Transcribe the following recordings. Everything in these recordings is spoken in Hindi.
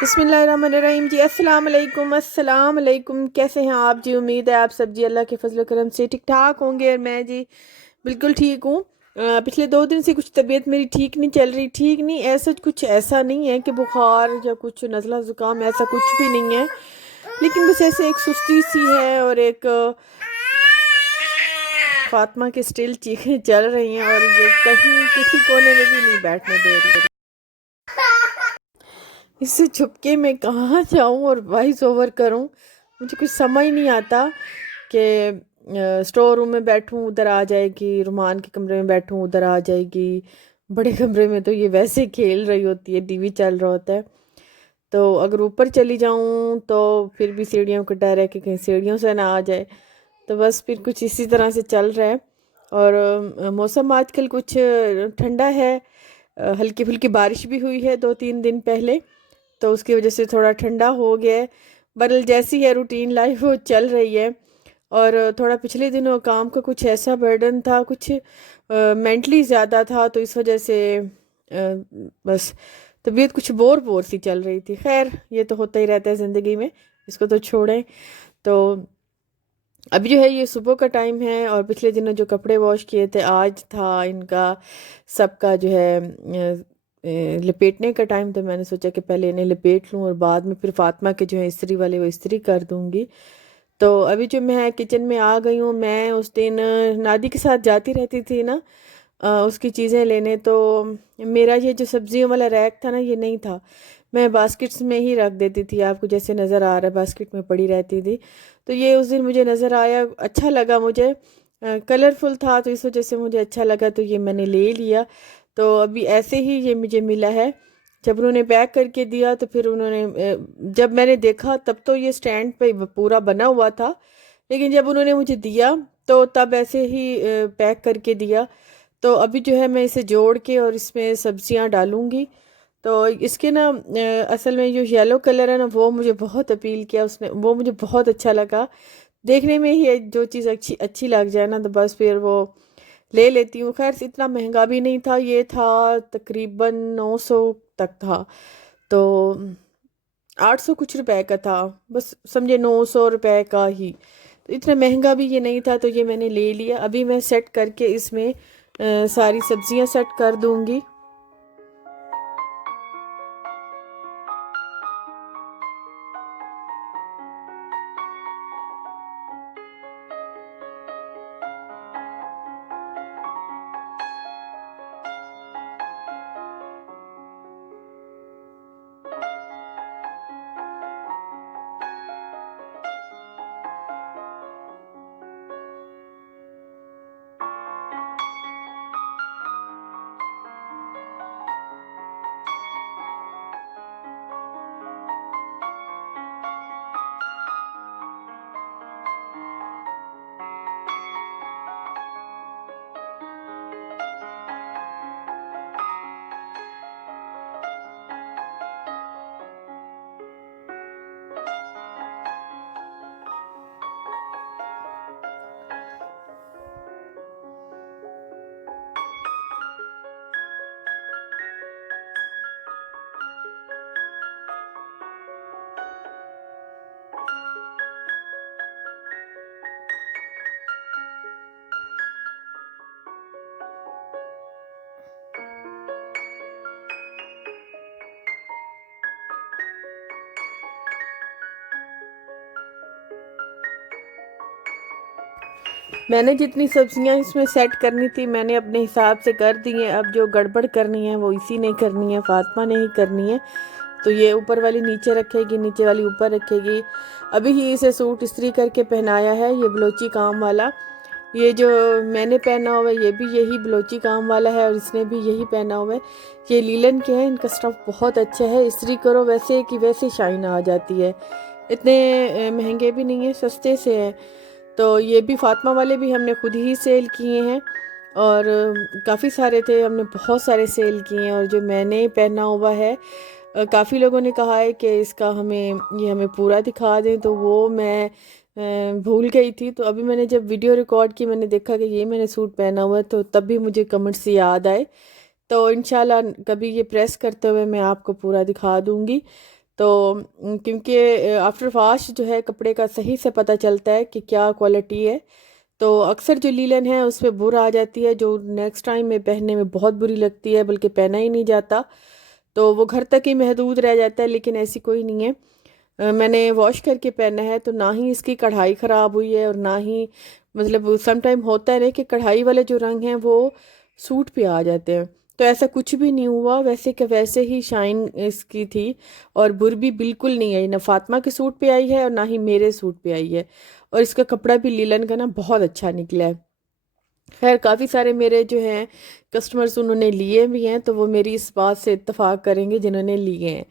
बिस्मिल्लाहिर्रहमानिर्रहीम जी। अस्सलाम वालेकुम। कैसे हैं आप जी? उम्मीद है आप सब जी अल्लाह के फजल करम से ठीक ठाक होंगे और मैं जी बिल्कुल ठीक हूँ। पिछले 2 दिन से कुछ तबीयत मेरी ठीक नहीं चल रही। ठीक नहीं ऐसा कुछ ऐसा नहीं है कि बुखार या कुछ नज़ला ज़ुकाम, ऐसा कुछ भी नहीं है, लेकिन बस ऐसे एक सुस्ती सी है और एक फातिमा की स्टिल चीखें चल रही हैं और ये कहीं किसी कोने में भी नहीं बैठने दे रही। इससे छुपके मैं कहाँ जाऊँ और वॉइस ओवर करूँ, मुझे कुछ समझ नहीं आता कि स्टोर रूम में बैठूँ उधर आ जाएगी, रुमान के कमरे में बैठूँ उधर आ जाएगी, बड़े कमरे में तो ये वैसे खेल रही होती है, टीवी चल रहा होता है। तो अगर ऊपर चली जाऊँ तो फिर भी सीढ़ियों का डर है कि कहीं सीढ़ियों से ना आ जाए। तो बस फिर कुछ इसी तरह से चल रहा है। और मौसम आजकल कुछ ठंडा है, हल्की फुल्की बारिश भी हुई है 2-3 दिन पहले, तो उसकी वजह से थोड़ा ठंडा हो गया है। बहरहाल जैसी है रूटीन लाइफ वो चल रही है। और थोड़ा पिछले दिनों काम का कुछ ऐसा बर्डन था, कुछ मेंटली ज़्यादा था, तो इस वजह से बस तबीयत कुछ बोर बोर सी चल रही थी। खैर ये तो होता ही रहता है ज़िंदगी में, इसको तो छोड़ें। तो अभी जो है ये सुबह का टाइम है और पिछले दिनों जो कपड़े वॉश किए थे आज था इनका सबका जो है लपेटने का टाइम। तो मैंने सोचा कि पहले इन्हें लपेट लूँ और बाद में फिर फातिमा के जो है इस्त्री वाले वो इस्त्री कर दूँगी। तो अभी जो मैं किचन में आ गई हूँ, मैं उस दिन नादी के साथ जाती रहती थी ना उसकी चीज़ें लेने, तो मेरा ये जो सब्जियों वाला रैक था ना ये नहीं था, मैं बास्केट्स में ही रख देती थी। आपको जैसे नज़र आ रहा है बास्केट में पड़ी रहती थी। तो ये उस दिन मुझे नज़र आया, अच्छा लगा मुझे, कलरफुल था तो इस वजह से मुझे अच्छा लगा, तो ये मैंने ले लिया। तो अभी ऐसे ही ये मुझे मिला है। जब उन्होंने पैक करके दिया तो फिर उन्होंने जब मैंने देखा तब तो ये स्टैंड पे पूरा बना हुआ था, लेकिन जब उन्होंने मुझे दिया तो तब ऐसे ही पैक करके दिया। तो अभी जो है मैं इसे जोड़ के और इसमें सब्जियां डालूंगी। तो इसके ना असल में जो येलो कलर है ना वो मुझे बहुत अपील किया उसने, वो मुझे बहुत अच्छा लगा देखने में ही। जो चीज़ अच्छी अच्छी लग जाए ना तो बस फिर वो ले लेती हूँ। खैर इतना महंगा भी नहीं था, ये था तकरीबन 900 तक था, तो 800 कुछ रुपए का था, बस समझे 900 रुपए का ही, तो इतना महंगा भी ये नहीं था। तो ये मैंने ले लिया। अभी मैं सेट करके इसमें सारी सब्जियां सेट कर दूंगी। मैंने जितनी सब्जियां इसमें सेट करनी थी मैंने अपने हिसाब से कर दी हैं। अब जो गड़बड़ करनी है वो इसी ने करनी है, फातिमा ने ही करनी है। तो ये ऊपर वाली नीचे रखेगी, नीचे वाली ऊपर रखेगी। अभी ही इसे सूट इस्त्री करके पहनाया है, ये बलोची काम वाला। ये जो मैंने पहना हुआ है ये भी यही बलोची काम वाला है और इसने भी यही पहना हुआ है। ये लीलन के हैं, इनका स्टफ़ बहुत अच्छा है। इस्त्री करो वैसे कि वैसे शाइन आ जाती है। इतने महंगे भी नहीं है, सस्ते से हैं। तो ये भी फातिमा वाले भी हमने खुद ही सेल किए हैं और काफ़ी सारे थे, हमने बहुत सारे सेल किए हैं। और जो मैंने पहना हुआ है काफ़ी लोगों ने कहा है कि इसका हमें पूरा दिखा दें, तो वो मैं भूल गई थी। तो अभी मैंने जब वीडियो रिकॉर्ड की मैंने देखा कि ये मैंने सूट पहना हुआ है, तो तब भी मुझे कमेंट्स से याद आए। तो इंशाल्लाह कभी ये प्रेस करते हुए मैं आपको पूरा दिखा दूँगी। तो क्योंकि आफ्टर वॉश जो है कपड़े का सही से पता चलता है कि क्या क्वालिटी है। तो अक्सर जो लीलन है उस पर बुर आ जाती है, जो नेक्स्ट टाइम में पहनने में बहुत बुरी लगती है, बल्कि पहना ही नहीं जाता, तो वो घर तक ही महदूद रह जाता है। लेकिन ऐसी कोई नहीं है। मैंने वॉश करके पहना है तो ना ही इसकी कढ़ाई ख़राब हुई है और ना ही, मतलब सम टाइम होता है ना कि कढ़ाई वाले जो रंग हैं वो सूट पे आ जाते हैं, तो ऐसा कुछ भी नहीं हुआ। वैसे के वैसे ही शाइन इसकी थी और बुर भी बिल्कुल नहीं आई, ना फातिमा के सूट पे आई है और ना ही मेरे सूट पे आई है। और इसका कपड़ा भी लीलन का ना बहुत अच्छा निकला है। खैर काफ़ी सारे मेरे जो हैं कस्टमर्स उन्होंने लिए भी हैं, तो वो मेरी इस बात से इत्तेफाक करेंगे जिन्होंने लिए हैं।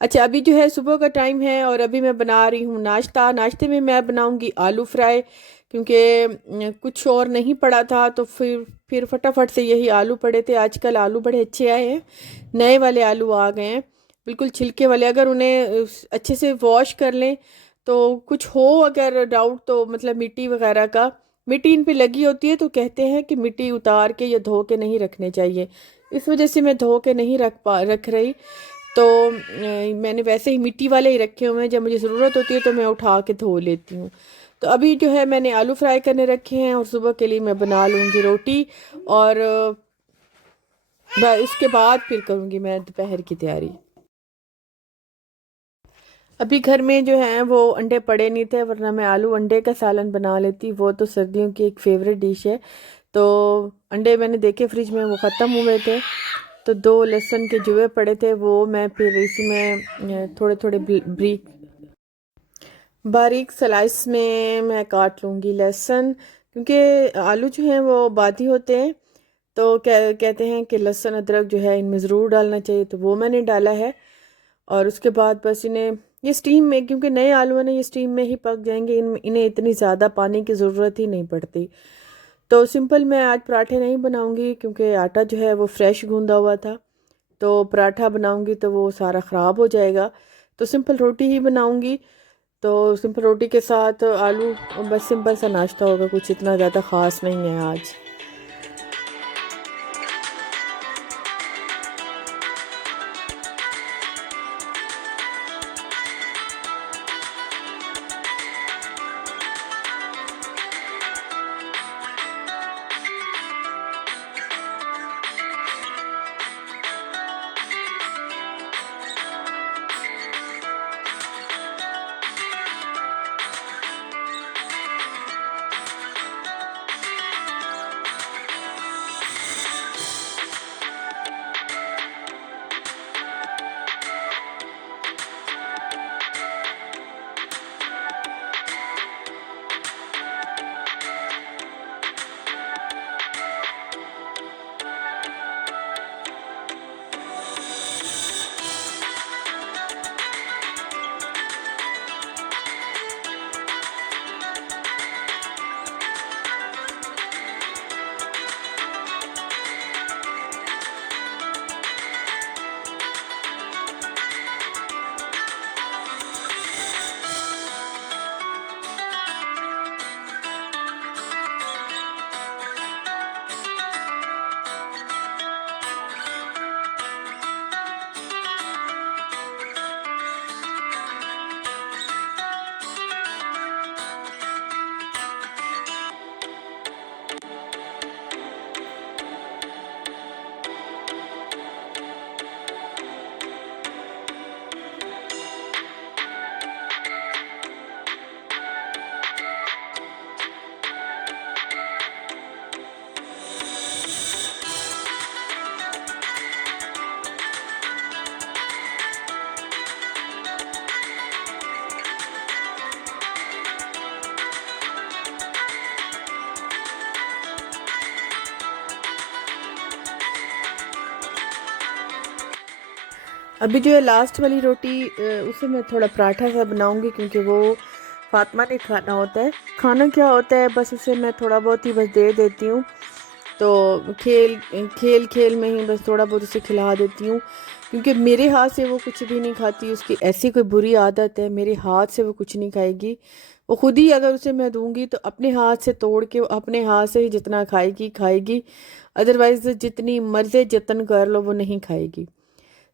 अच्छा, अभी जो है सुबह का टाइम है और अभी मैं बना रही हूँ नाश्ता। नाश्ते में मैं बनाऊँगी आलू फ्राई, क्योंकि कुछ और नहीं पड़ा था, तो फिर फटाफट से यही आलू पड़े थे। आजकल आलू बड़े अच्छे आए हैं, नए वाले आलू आ गए हैं, बिल्कुल छिलके वाले। अगर उन्हें अच्छे से वॉश कर लें तो कुछ हो अगर डाउट, तो मतलब मिट्टी वगैरह का, मिट्टी इन पे लगी होती है तो कहते हैं कि मिट्टी उतार के या धो के नहीं रखने चाहिए। इस वजह से मैं धो के नहीं रख रही। तो मैंने वैसे ही मिट्टी वाले ही रखे हुए हैं, जब मुझे ज़रूरत होती है तो मैं उठा के धो लेती हूँ। तो अभी जो है मैंने आलू फ्राई करने रखे हैं और सुबह के लिए मैं बना लूँगी रोटी, और उसके बाद फिर करूँगी मैं दोपहर की तैयारी। अभी घर में जो है वो अंडे पड़े नहीं थे, वरना मैं आलू अंडे का सालन बना लेती, वो तो सर्दियों की एक फेवरेट डिश है। तो अंडे मैंने देखे फ्रिज में, वो ख़त्म हुए थे, तो 2 लहसुन के जुए पड़े थे, वो मैं फिर इसी में थोड़े थोड़े ब्रीक बारीक स्लाइस में मैं काट लूँगी लहसुन, क्योंकि आलू जो हैं वो बादी होते हैं, तो कहते हैं कि लहसुन अदरक जो है इनमें ज़रूर डालना चाहिए, तो वो मैंने डाला है। और उसके बाद बस इन्हें, ये स्टीम में, क्योंकि नए आलू हैं ना, ये स्टीम में ही पक जाएंगे, इन्हें इतनी ज़्यादा पानी की ज़रूरत ही नहीं पड़ती। तो सिंपल मैं आज पराठे नहीं बनाऊंगी, क्योंकि आटा जो है वो फ्रेश गूंदा हुआ था, तो पराठा बनाऊंगी तो वो सारा ख़राब हो जाएगा। तो सिंपल रोटी ही बनाऊंगी। तो सिंपल रोटी के साथ आलू, बस सिंपल सा नाश्ता होगा, कुछ इतना ज़्यादा ख़ास नहीं है आज। अभी जो है लास्ट वाली रोटी, उसे मैं थोड़ा पराठा सा बनाऊंगी, क्योंकि वो फातिमा ने खाना होता है। खाना क्या होता है, बस उसे मैं थोड़ा बहुत ही बस दे देती हूँ। तो खेल खेल खेल में ही बस थोड़ा बहुत उसे खिला देती हूँ, क्योंकि मेरे हाथ से वो कुछ भी नहीं खाती। उसकी ऐसी कोई बुरी आदत है, मेरे हाथ से वो कुछ नहीं खाएगी। वो खुद ही, अगर उसे मैं दूंगी तो अपने हाथ से तोड़ के वो अपने हाथ से ही जितना खाएगी खाएगी, अदरवाइज जितनी मर्ज़ी जतन कर लो वो नहीं खाएगी।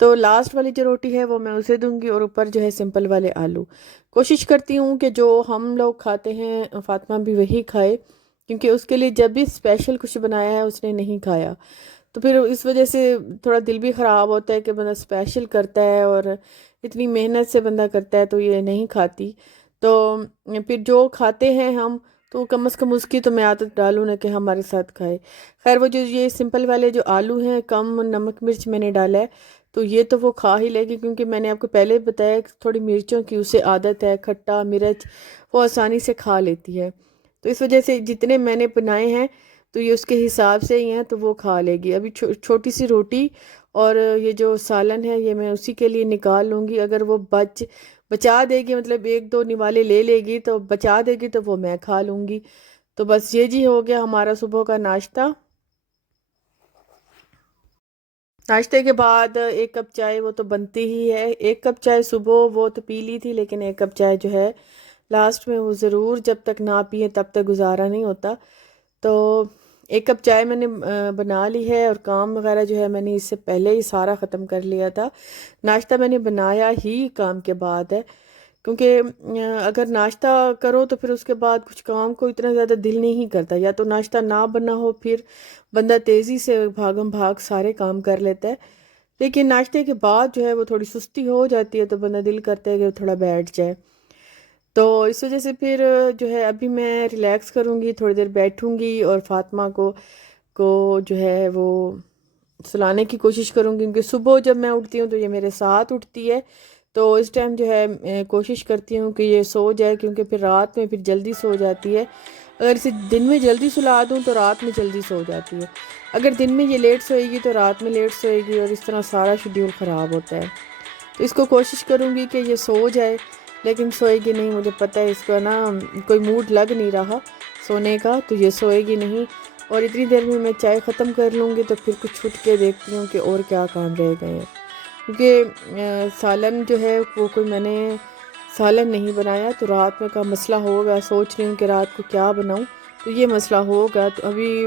तो लास्ट वाली जो रोटी है वो मैं उसे दूंगी, और ऊपर जो है सिंपल वाले आलू। कोशिश करती हूँ कि जो हम लोग खाते हैं फातिमा भी वही खाए, क्योंकि उसके लिए जब भी स्पेशल कुछ बनाया है उसने नहीं खाया। तो फिर इस वजह से थोड़ा दिल भी ख़राब होता है कि बंदा स्पेशल करता है और इतनी मेहनत से बंदा करता है तो ये नहीं खाती। तो फिर जो खाते हैं हम, तो कम से कम उसकी तो मैं आदत डालूँ ना कि हमारे साथ खाए। खैर वो जो ये सिंपल वाले जो आलू हैं, कम नमक मिर्च मैंने डाला है, तो ये तो वो खा ही लेगी, क्योंकि मैंने आपको पहले बताया कि थोड़ी मिर्चों की उसे आदत है, खट्टा मिर्च वो आसानी से खा लेती है। तो इस वजह से जितने मैंने बनाए हैं तो ये उसके हिसाब से ही हैं, तो वो खा लेगी। अभी छोटी सी रोटी और ये जो सालन है ये मैं उसी के लिए निकाल लूँगी। अगर वो बचा देगी, मतलब एक दो निवाले ले लेगी तो बचा देगी, तो वो मैं खा लूँगी। तो बस ये जी हो गया हमारा सुबह का नाश्ता। नाश्ते के बाद एक कप चाय वो तो बनती ही है। एक कप चाय सुबह वो तो पी ली थी, लेकिन एक कप चाय जो है लास्ट में वो ज़रूर, जब तक ना पिए तब तक गुजारा नहीं होता। तो एक कप चाय मैंने बना ली है, और काम वगैरह जो है मैंने इससे पहले ही सारा ख़त्म कर लिया था। नाश्ता मैंने बनाया ही काम के बाद है, क्योंकि अगर नाश्ता करो तो फिर उसके बाद कुछ काम को इतना ज़्यादा दिल नहीं करता, या तो नाश्ता ना बना हो फिर बंदा तेज़ी से भागम भाग सारे काम कर लेता है, लेकिन नाश्ते के बाद जो है वो थोड़ी सुस्ती हो जाती है, तो बंदा दिल करता है कि थोड़ा बैठ जाए। तो इस वजह से फिर जो है अभी मैं रिलैक्स करूँगी, थोड़ी देर बैठूँगी और फातिमा को जो है वो सुलाने की कोशिश करूँगी, क्योंकि सुबह जब मैं उठती हूँ तो ये मेरे साथ उठती है। तो इस टाइम जो है मैं कोशिश करती हूँ कि ये सो जाए, क्योंकि फिर रात में फिर जल्दी सो जाती है। अगर इसे दिन में जल्दी सुला दूँ तो रात में जल्दी सो जाती है। अगर दिन में ये लेट सोएगी तो रात में लेट सोएगी, और इस तरह सारा शेड्यूल ख़राब होता है। तो इसको कोशिश करूँगी कि ये सो जाए, लेकिन सोएगी नहीं। मुझे पता है इसका ना कोई मूड लग नहीं रहा सोने का, तो ये सोएगी नहीं। और इतनी देर में मैं चाय ख़त्म कर लूँगी, तो फिर कुछ छुट के देखती हूँ कि और क्या काम रह गए हैं, क्योंकि सालन जो है वो कोई मैंने सालन नहीं बनाया, तो रात में का मसला होगा। सोच रही हूँ कि रात को क्या बनाऊँ, तो ये मसला होगा। तो अभी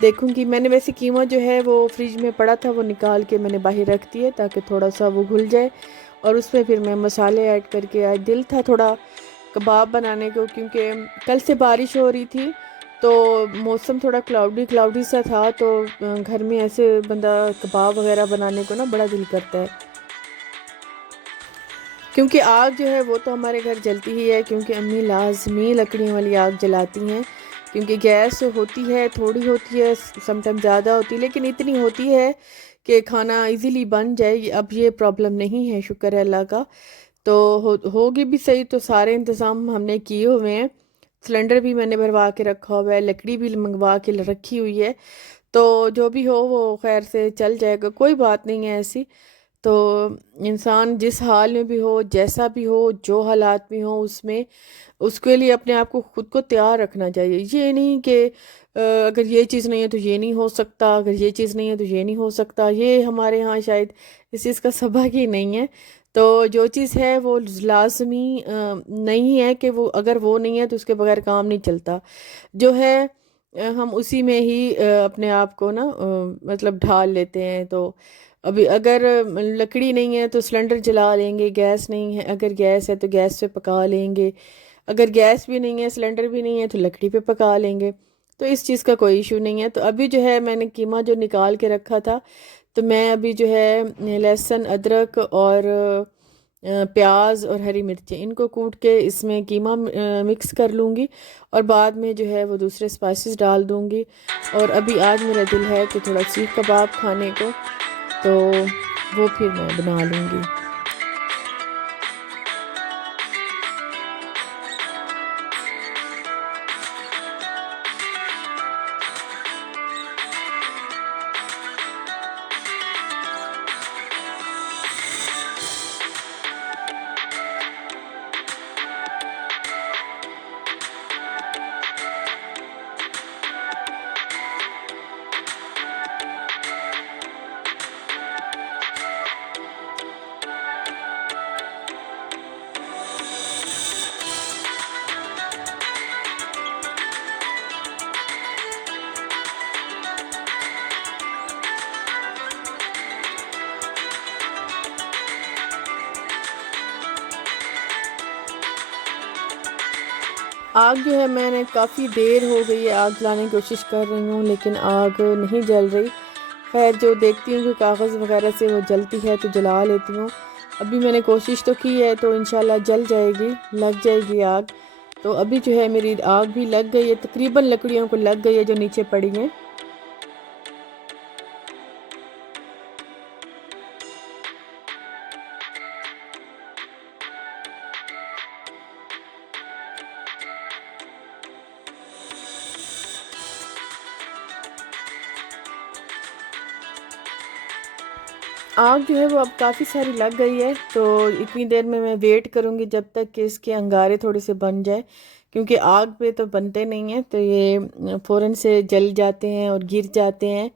देखूंगी। मैंने वैसे कीमा जो है वो फ्रिज में पड़ा था, वो निकाल के मैंने बाहर रख दिया ताकि थोड़ा सा वो घुल जाए, और उसमें फिर मैं मसाले ऐड करके, आज दिल था थोड़ा कबाब बनाने को, क्योंकि कल से बारिश हो रही थी तो मौसम थोड़ा क्लाउडी क्लाउडी सा था, तो घर में ऐसे बंदा कबाब वगैरह बनाने को ना बड़ा दिल करता है। क्योंकि आग जो है वो तो हमारे घर जलती ही है, क्योंकि अम्मी लाजमी लकड़ियों वाली आग जलाती हैं। क्योंकि गैस होती है, थोड़ी होती है, समटाइम ज़्यादा होती है, लेकिन इतनी होती है कि खाना इजीली बन जाए। अब ये प्रॉब्लम नहीं है, शुक्र है अल्लाह का। तो होगी भी सही। तो सारे इंतज़ाम हमने किए हुए हैं। सिलेंडर भी मैंने भरवा के रखा हुआ है, लकड़ी भी मंगवा के रखी हुई है। तो जो भी हो वो खैर से चल जाएगा, कोई बात नहीं है ऐसी। तो इंसान जिस हाल में भी हो, जैसा भी हो, जो हालात में हो, उसमें उसके लिए अपने आप को खुद को तैयार रखना चाहिए। ये नहीं कि अगर ये चीज़ नहीं है तो ये नहीं हो सकता, अगर ये चीज़ नहीं है तो ये नहीं हो सकता। ये हमारे यहाँ शायद इस चीज़ का सबक ही नहीं है। तो जो चीज़ है वो लाजमी नहीं है कि वो, अगर वो नहीं है तो उसके बगैर काम नहीं चलता। जो है हम उसी में ही अपने आप को ना मतलब ढाल लेते हैं। तो अभी अगर लकड़ी नहीं है तो सिलेंडर जला लेंगे, गैस नहीं है, अगर गैस है तो गैस पे पका लेंगे, अगर गैस भी नहीं है, सिलेंडर भी नहीं है, तो लकड़ी पे पका लेंगे। तो इस चीज़ का कोई इशू नहीं है। तो अभी जो है मैंने कीमा जो निकाल के रखा था, तो मैं अभी जो है लहसुन अदरक और प्याज और हरी मिर्चें इनको कूट के इसमें कीमा मिक्स कर लूँगी, और बाद में जो है वो दूसरे स्पाइसेस डाल दूँगी। और अभी आज मेरा दिल है कि थोड़ा सीख कबाब खाने को, तो वो फिर मैं बना लूँगी। आग जो है, मैंने काफ़ी देर हो गई है आग जलाने की कोशिश कर रही हूँ, लेकिन आग नहीं जल रही। खैर, जो देखती हूँ कि कागज़ वगैरह से वो जलती है तो जला लेती हूँ। अभी मैंने कोशिश तो की है, तो इंशाल्लाह जल जाएगी, लग जाएगी आग। तो अभी जो है मेरी आग भी लग गई है, तकरीबन लकड़ियों को लग गई है जो नीचे पड़ी हैं। आग जो है वो अब काफ़ी सारी लग गई है, तो इतनी देर में मैं वेट करूँगी जब तक कि इसके अंगारे थोड़े से बन जाए, क्योंकि आग पे तो बनते नहीं हैं, तो ये फ़ौरन से जल जाते हैं और गिर जाते हैं।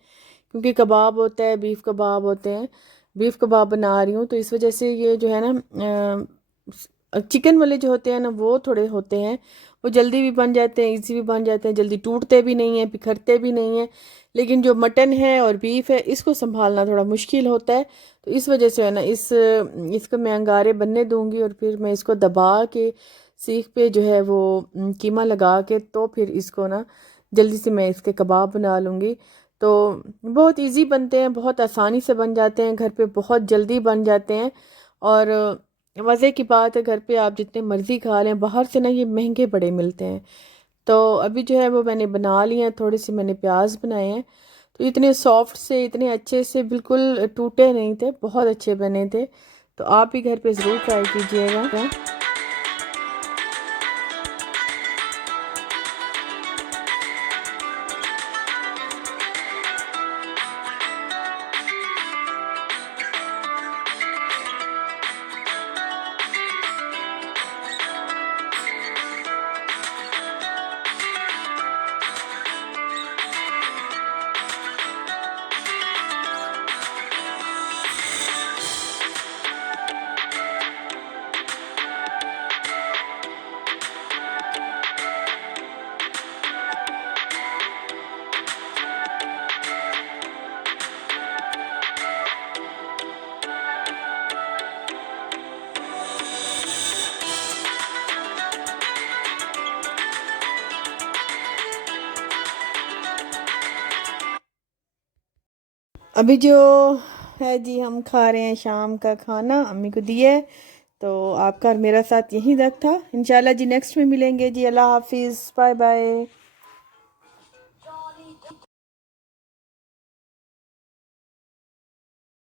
क्योंकि कबाब होता है, बीफ कबाब होते हैं, बीफ कबाब बना रही हूँ, तो इस वजह से ये जो है ना, चिकन वाले जो होते हैं ना वो थोड़े होते हैं, वो जल्दी भी बन जाते हैं, इजी भी बन जाते हैं, जल्दी टूटते भी नहीं हैं, बिखरते भी नहीं हैं। लेकिन जो मटन है और बीफ है, इसको संभालना थोड़ा मुश्किल होता है। तो इस वजह से है ना, इसको मैं अंगारे बनने दूंगी और फिर मैं इसको दबा के सीख पे जो है वो कीमा लगा के, तो फिर इसको ना जल्दी से मैं इसके कबाब बना लूँगी। तो बहुत इजी बनते हैं, बहुत आसानी से बन जाते हैं, घर पे बहुत जल्दी बन जाते हैं। और मज़े की बात है, घर पे आप जितने मर्ज़ी खा लें, बाहर से ना ये महंगे बड़े मिलते हैं। तो अभी जो है वो मैंने बना लिए हैं, थोड़े से मैंने प्याज बनाए हैं, तो इतने सॉफ्ट से, इतने अच्छे से, बिल्कुल टूटे नहीं थे, बहुत अच्छे बने थे। तो आप भी घर पे ज़रूर ट्राई कीजिएगा। अभी जो है जी, हम खा रहे हैं शाम का खाना, अम्मी को दिया है। तो आपका और मेरा साथ यहीं तक था। इंशाल्लाह जी नेक्स्ट में मिलेंगे जी। अल्लाह हाफिज़, बाय बाय।